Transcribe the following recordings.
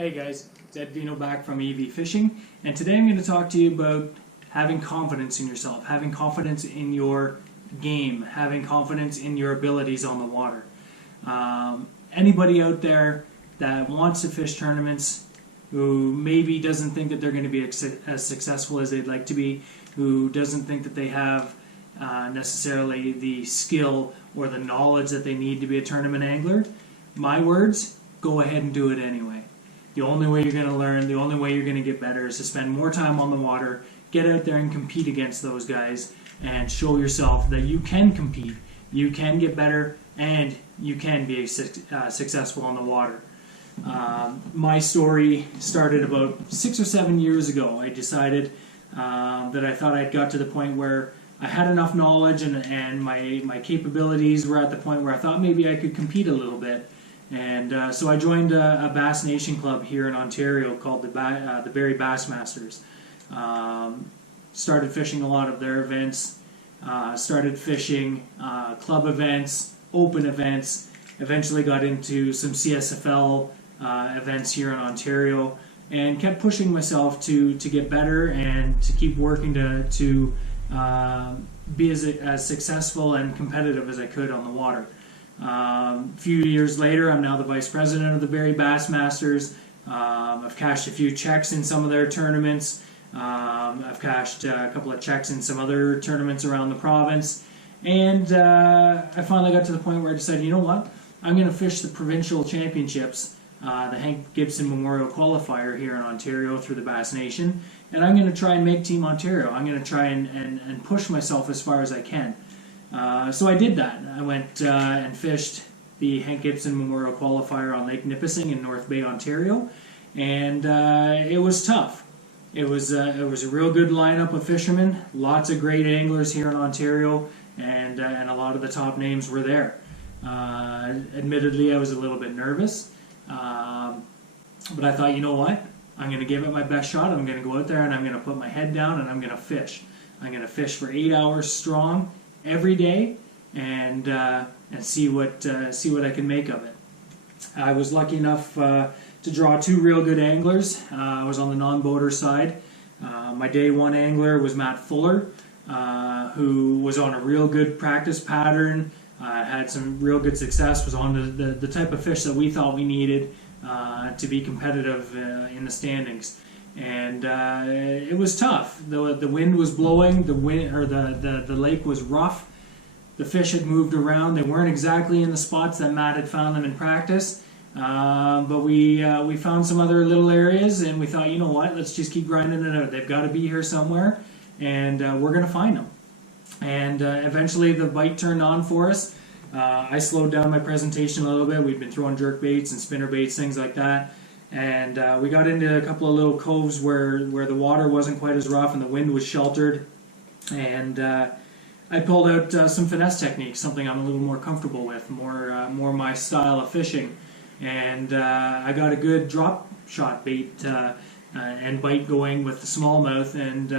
Hey guys, it's Ed Vino back from EV Fishing, and today I'm going to talk to you about having confidence in yourself, having confidence in your game, having confidence in your abilities on the water. Anybody out there that wants to fish tournaments, who maybe doesn't think that they're going to be as successful as they'd like to be, who doesn't think that they have necessarily the skill or the knowledge that they need to be a tournament angler, my words, go ahead and do it anyway. The only way you're going to learn, the only way you're going to get better is to spend more time on the water, get out there and compete against those guys, and show yourself that you can compete, you can get better, and you can be successful on the water. My story started about 6 or 7 years ago. I decided that I thought I'd got to the point where I had enough knowledge and my capabilities were at the point where I thought maybe I could compete a little bit. And so I joined a Bass Nation club here in Ontario called the Barrie Bassmasters. Started fishing a lot of their events, started fishing club events, open events, eventually got into some CSFL events here in Ontario, and kept pushing myself to get better and to keep working to be as successful and competitive as I could on the water. A few years later, I'm now the vice president of the Barrie Bassmasters. I've cashed a few checks in some of their tournaments. I've cashed a couple of checks in some other tournaments around the province. And I finally got to the point where I decided, you know what? I'm going to fish the provincial championships, the Hank Gibson Memorial Qualifier here in Ontario through the Bass Nation. And I'm going to try and make Team Ontario. I'm going to try and push myself as far as I can. So I did that. I went and fished the Hank Gibson Memorial Qualifier on Lake Nipissing in North Bay, Ontario, and it was tough. It was a real good lineup of fishermen, lots of great anglers here in Ontario, and a lot of the top names were there. Admittedly, I was a little bit nervous, but I thought, you know what? I'm going to give it my best shot. I'm going to go out there and I'm going to put my head down and I'm going to fish. I'm going to fish for 8 hours strong every day and see what I can make of it. I was lucky enough to draw two real good anglers. I was on the non-boater side. My day one angler was Matt Fuller, who was on a real good practice pattern, had some real good success, was on the type of fish that we thought we needed to be competitive in the standings. And it was tough. The wind was blowing. The lake was rough. The fish had moved around. They weren't exactly in the spots that Matt had found them in practice. But we found some other little areas, and we thought, you know what? Let's just keep grinding it out. They've got to be here somewhere, and we're going to find them. And eventually, the bite turned on for us. I slowed down my presentation a little bit. We'd been throwing jerk baits and spinner baits, things like that. And we got into a couple of little coves where the water wasn't quite as rough and the wind was sheltered. And I pulled out some finesse techniques, something I'm a little more comfortable with, more my style of fishing. And I got a good drop shot bait and bite going with the smallmouth. And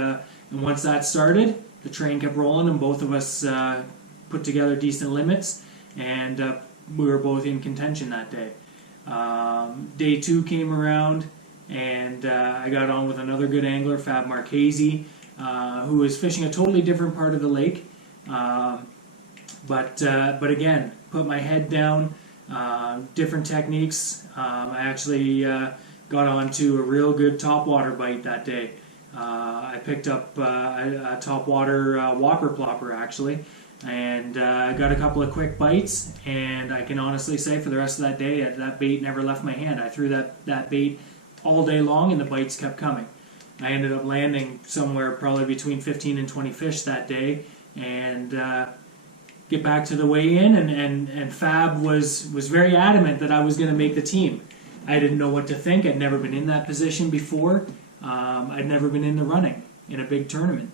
once that started, the train kept rolling, and both of us put together decent limits, and we were both in contention that day. Day two came around, and I got on with another good angler, Fab Marchese, who was fishing a totally different part of the lake. But again, put my head down, different techniques. I actually got onto a real good topwater bite that day. I picked up a topwater whopper plopper actually, and got a couple of quick bites, and I can honestly say for the rest of that day that bait never left my hand. I threw that bait all day long and the bites kept coming. I ended up landing somewhere probably between 15 and 20 fish that day, and get back to the weigh-in, and Fab was very adamant that I was going to make the team. I didn't know what to think. I'd never been in that position before. I'd never been in the running in a big tournament.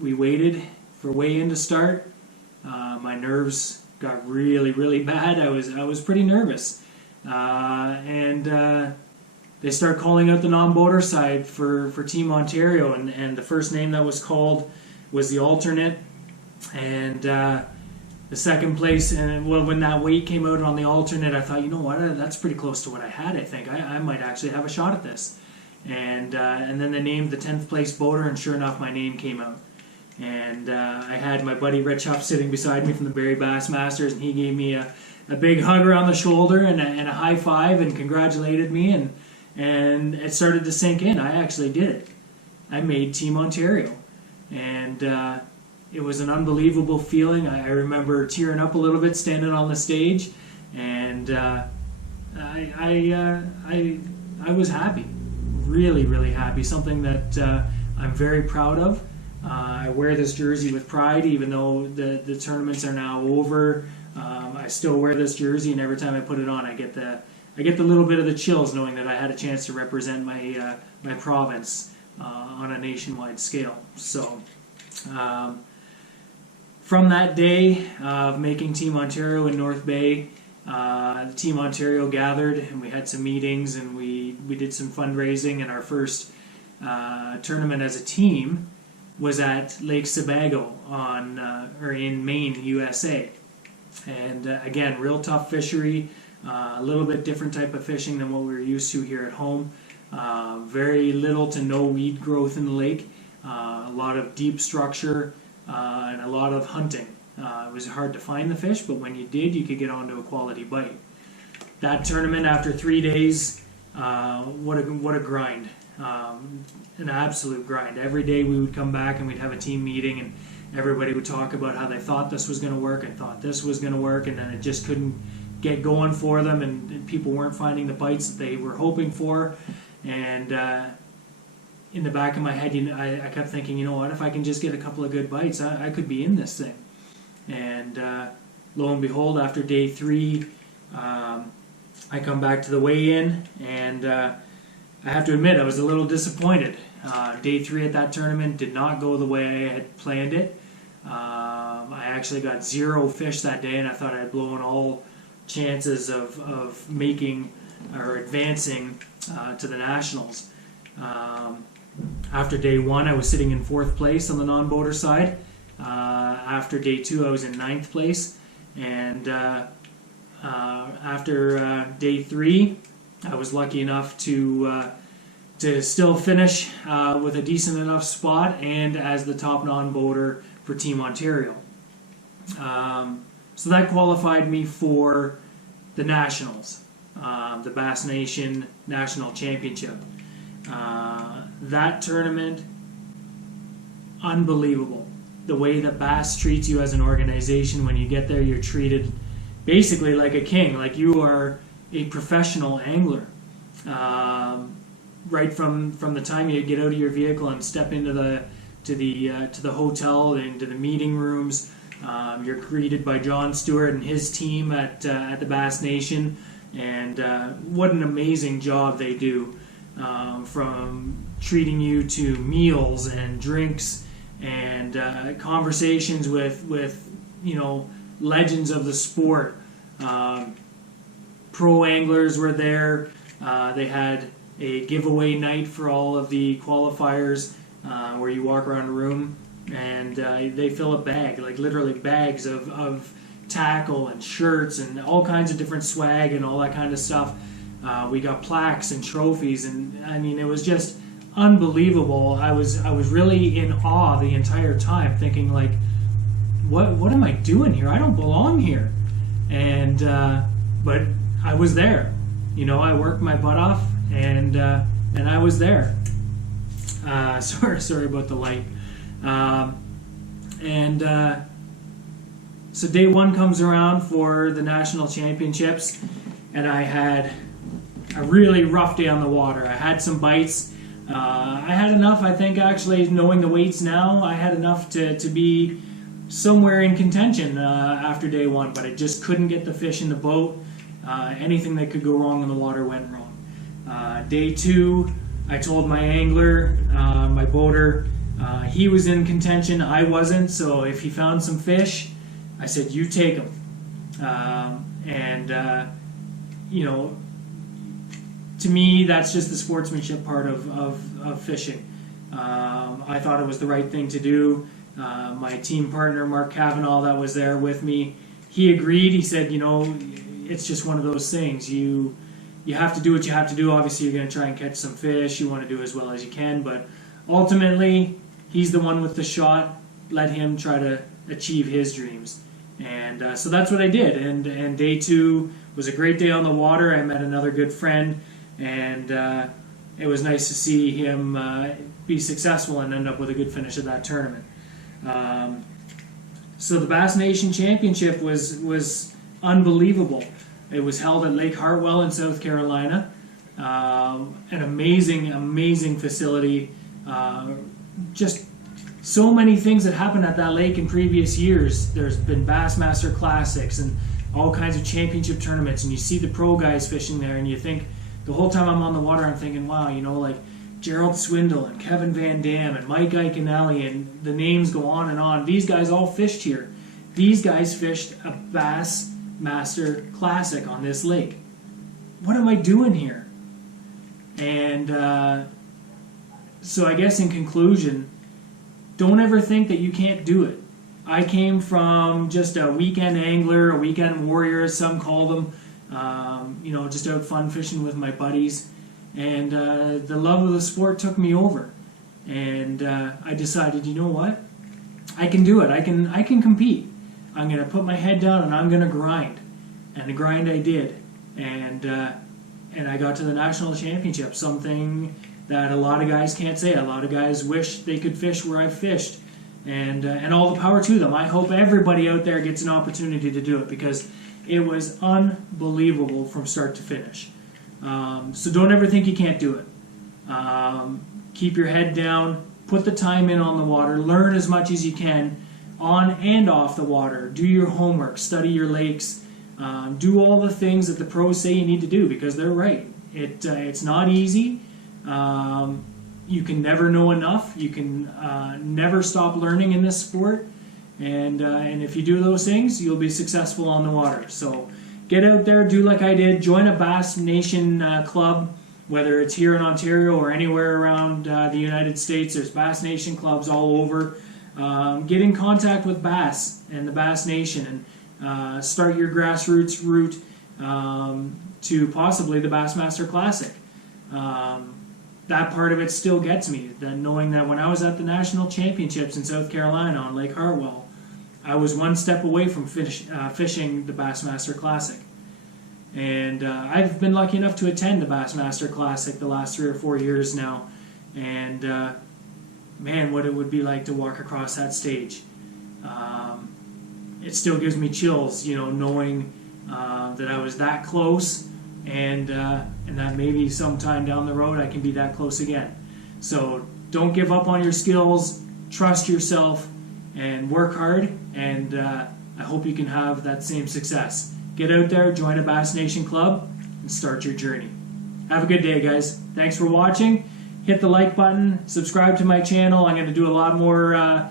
We waited for weigh-in to start. My nerves got really, really bad. I was pretty nervous. And they start calling out the non-boater side for Team Ontario, and the first name that was called was the alternate. And the second place, and when that weight came out on the alternate, I thought, you know what, that's pretty close to what I had. I think I might actually have a shot at this. And then they named the 10th place boater, and sure enough, my name came out. And I had my buddy Rich Huff sitting beside me from the Barrie Bassmasters, and he gave me a big hug around the shoulder and a high five and congratulated me, and it started to sink in. I actually did it. I made Team Ontario, and it was an unbelievable feeling. I remember tearing up a little bit standing on the stage, and I was happy, really, really happy. Something that I'm very proud of. I wear this jersey with pride, even though the tournaments are now over. I still wear this jersey, and every time I put it on, I get the little bit of the chills, knowing that I had a chance to represent my province on a nationwide scale. So, from that day of making Team Ontario in North Bay, Team Ontario gathered, and we had some meetings, and we did some fundraising, and our first tournament as a team was at Lake Sebago in Maine, USA. And again, real tough fishery, a little bit different type of fishing than what we were used to here at home. Very little to no weed growth in the lake, a lot of deep structure, and a lot of hunting. It was hard to find the fish, but when you did, you could get onto a quality bite. That tournament, after 3 days, what a grind. An absolute grind. Every day we would come back and we'd have a team meeting, and everybody would talk about how they thought this was going to work and thought this was going to work, and then it just couldn't get going for them, and people weren't finding the bites that they were hoping for. And in the back of my head, I kept thinking, you know what, if I can just get a couple of good bites, I could be in this thing. And lo and behold, after day 3, I come back to the weigh-in, and I have to admit I was a little disappointed. Day 3 at that tournament did not go the way I had planned it. I actually got 0 fish that day, and I thought I had blown all chances of making or advancing to the Nationals. After day 1, I was sitting in 4th place on the non-boater side. After day 2, I was in 9th place, and after day 3, I was lucky enough to still finish with a decent enough spot and as the top non-boater for Team Ontario. So that qualified me for the Nationals, the Bass Nation National Championship. That tournament, unbelievable. The way that Bass treats you as an organization, when you get there, you're treated basically like a king, like you are a professional angler. Right from the time you get out of your vehicle and step into the hotel, into the meeting rooms, you're greeted by John Stewart and his team at the Bass Nation, and what an amazing job they do, from treating you to meals and drinks and conversations with legends of the sport. Pro anglers were there. They had a giveaway night for all of the qualifiers, where you walk around a room and they fill a bag, like literally bags of tackle and shirts and all kinds of different swag and all that kind of stuff. We got plaques and trophies, and I mean, it was just unbelievable. I was really in awe the entire time, thinking like, what am I doing here? I don't belong here. And but I was there. I worked my butt off, and I was there. Sorry about the light. So day 1 comes around for the national championships, and I had a really rough day on the water. I had some bites. I had enough, I think, actually, knowing the weights now, I had enough to be somewhere in contention after day 1, but I just couldn't get the fish in the boat. Anything that could go wrong in the water went wrong. Day 2, I told my angler, my boater, he was in contention, I wasn't, so if he found some fish, I said, you take them. To me, that's just the sportsmanship part of fishing. I thought it was the right thing to do. My team partner, Mark Cavanaugh, that was there with me, he agreed. He said, it's just one of those things. You have to do what you have to do. Obviously, you're going to try and catch some fish. You want to do as well as you can, but ultimately, he's the one with the shot. Let him try to achieve his dreams. And so that's what I did. And day 2 was a great day on the water. I met another good friend, and it was nice to see him be successful and end up with a good finish of that tournament. So the Bass Nation Championship was unbelievable. It was held at Lake Hartwell in South Carolina. An amazing facility. Just so many things that happened at that lake in previous years. There's been Bassmaster Classics and all kinds of championship tournaments, and you see the pro guys fishing there, and you think, the whole time I'm on the water, I'm thinking, wow, like Gerald Swindle and Kevin Van Dam and Mike Iaconelli, and the names go on and on. These guys all fished here. These guys fished a Bassmaster Classic on this lake. What am I doing here? And so I guess in conclusion, don't ever think that you can't do it. I came from just a weekend angler, a weekend warrior, as some call them, just out fun fishing with my buddies. And the love of the sport took me over. And I decided, you know what? I can do it. I can compete. I'm going to put my head down and I'm going to grind. And the grind I did. And I got to the national championship, something that a lot of guys can't say. A lot of guys wish they could fish where I fished. And all the power to them. I hope everybody out there gets an opportunity to do it, because it was unbelievable from start to finish. So don't ever think you can't do it. Keep your head down, put the time in on the water, learn as much as you can on and off the water. Do your homework, study your lakes, do all the things that the pros say you need to do, because they're right. It's not easy. You can never know enough. You can never stop learning in this sport. And if you do those things, you'll be successful on the water. So get out there, do like I did, join a Bass Nation club, whether it's here in Ontario or anywhere around the United States. There's Bass Nation clubs all over. Get in contact with Bass and the Bass Nation, and start your grassroots route to possibly the Bassmaster Classic. That part of it still gets me, that knowing that when I was at the national championships in South Carolina on Lake Hartwell, I was one step away from fishing the Bassmaster Classic. And I've been lucky enough to attend the Bassmaster Classic the last 3 or 4 years now. And man, what it would be like to walk across that stage. It still gives me chills, knowing that I was that close, and that maybe sometime down the road I can be that close again. So don't give up on your skills, trust yourself, and work hard, and I hope you can have that same success. Get out there, join a Bass Nation club, and start your journey. Have a good day, guys. Thanks for watching. Hit the like button, subscribe to my channel. I'm going to do a lot more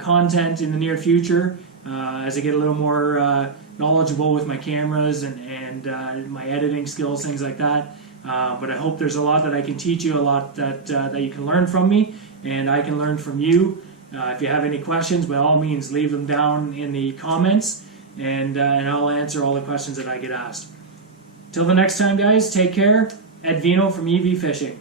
content in the near future as I get a little more knowledgeable with my cameras and my editing skills, things like that. But I hope there's a lot that I can teach you, a lot that you can learn from me, and I can learn from you. If you have any questions, by all means, leave them down in the comments, and I'll answer all the questions that I get asked. Till the next time, guys, take care. Ed Vino from EV Fishing.